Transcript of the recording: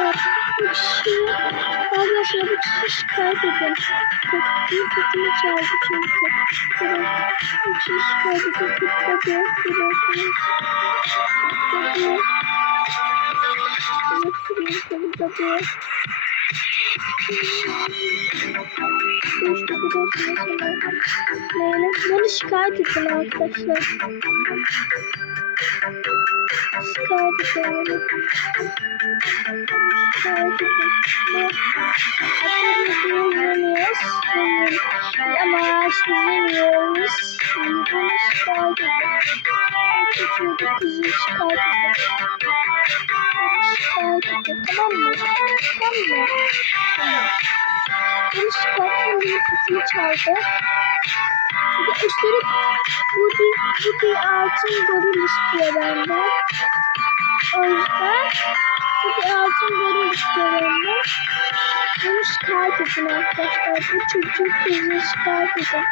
arkadaşlar. Bu kişi arkadaşlar bu kişi şikayet edin. Çok büyük kötülük çaldı çünkü. Evet. Bu kişi şikayet edin. Kutladı. Görüyorsunuz. Kutladı. Kutladı. Biliyorsunuz. Neyle? Bunu şikayet ettim arkadaşlar. Şikayet edelim. İşte yeniyoruz. Bunu şikayet edelim. Çocuğu kızı edelim. Şikayet edelim. Tamam mı? Tamam mı? Tamam. Bunu edelim. Kızını çaldı. Bir de bu bir, bu bir altın goril istiyor benden. O yüzden bir altın goril istiyor benden. Bunu edin arkadaşlar. Bu çocuğu kızını şikayet edin.